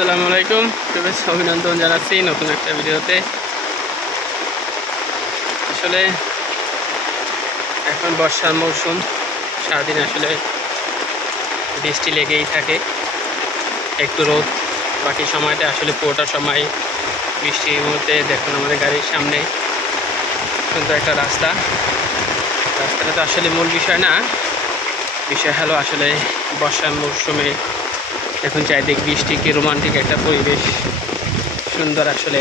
আসসালামু আলাইকুম, শুভেচ্ছা অভিনন্দন জানাচ্ছি নতুন একটা ভিডিওতে। আসলে এখন বর্ষার মৌসুম, সারাদিন আসলে বৃষ্টি লেগেই থাকে, একটু রোদ, বাকি সময়টা আসলে পুরোটা সময় বৃষ্টির মধ্যে। দেখুন আমাদের গাড়ির সামনে সুন্দর একটা রাস্তাটা তো আসলে মূল বিষয় না, বিষয় হলো আসলে বর্ষার মৌসুমে এখন চারিদিক বৃষ্টি, কি রোমান্টিক একটা পরিবেশ, সুন্দর আসলে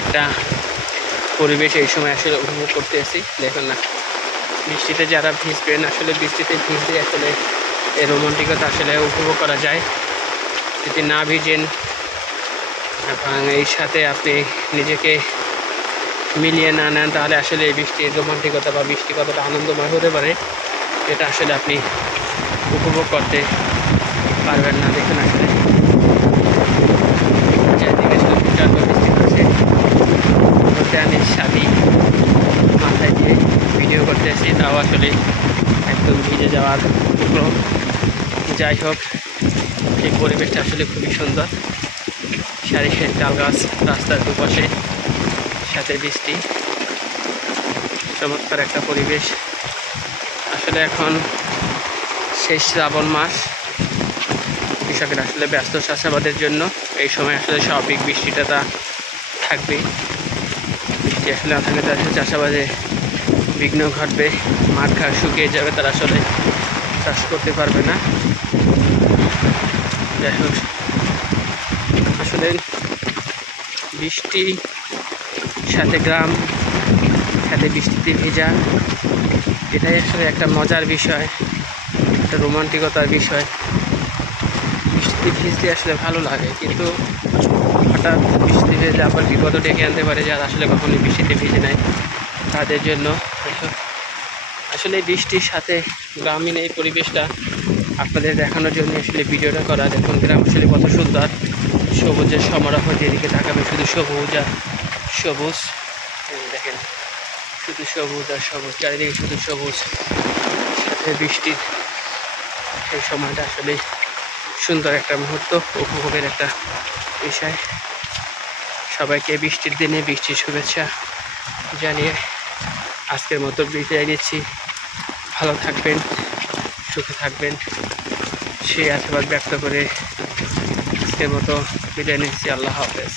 একটা পরিবেশ এই সময় আসলে উপভোগ করতে আসি। দেখুন না, বৃষ্টিতে যারা ভিজবেন, আসলে বৃষ্টিতে ভিজলে আসলে এই রোমান্টিকতা আসলে উপভোগ করা যায়। যদি না ভিজেন এবং এই সাথে আপনি নিজেকে মিলিয়ে না নেন, তাহলে আসলে এই বৃষ্টির রোমান্টিকতা বা বৃষ্টি কতটা আনন্দময় হতে পারে এটা আসলে আপনি উপভোগ করতে পারবেন না। দেখুন আসলে চারদিকে আসলে প্রচণ্ড বৃষ্টি হচ্ছে, বলতে আমি সাথী মাথায় দিয়ে ভিডিও করতে আসি, তাও আসলে একদম ভিজে যাওয়ার উপক্রম। যাই হোক, এই পরিবেশটা আসলে খুবই সুন্দর, সারি সারি তাল গাছ, রাস্তার দুপাশে, সাথে বৃষ্টি, চমৎকার একটা পরিবেশ। আসলে এখন শেষ শ্রাবণ মাস, কৃষকের আসলে ব্যস্ত চাষাবাদের জন্য এই সময় আসলে স্বাভাবিক বৃষ্টিটা তা থাকবেই। বৃষ্টি আসলে না থাকলে তার চাষাবাদে বিঘ্ন ঘটবে, মাঠ ঘাট শুকিয়ে যাবে, তারা আসলে চাষ করতে পারবে না। যাই হোক, আসলে বৃষ্টি সাথে গ্রাম, সাথে বৃষ্টিতে ভেজা, এটাই আসলে একটা মজার বিষয়, একটা রোমান্টিকতার বিষয়। বৃষ্টিতে ভিজতে আসলে ভালো লাগে, কিন্তু হঠাৎ বৃষ্টিতে ভেজে আবার বিপদ ডেকে আনতে পারে যারা আসলে কখনোই বৃষ্টিতে ভিজে নেয় তাদের জন্য। আসলে বৃষ্টির সাথে গ্রামীণ এই পরিবেশটা আপনাদের দেখানোর জন্য আসলে ভিডিওটা করা। দেখুন গ্রাম আসলে কত সুন্দর, সবুজের সমারোহ, যেদিকে তাকাবে শুধু সবুজ আর সবুজ। দেখেন শুধু সবুজ আর সবুজ, চারিদিকে শুধু সবুজ, সাথে বৃষ্টির সেই সময়টা আসলে সুন্দর একটা মুহূর্ত, উপভোগের একটা বিষয়। সবাইকে বৃষ্টির দিনে বৃষ্টির শুভেচ্ছা জানিয়ে আজকের মতো বিদায় নিচ্ছি। ভালো থাকবেন, সুখে থাকবেন, সেই আশীর্বাদ ব্যক্ত করে আজকের মতো বিদায় নিচ্ছি। আল্লাহ হাফেজ।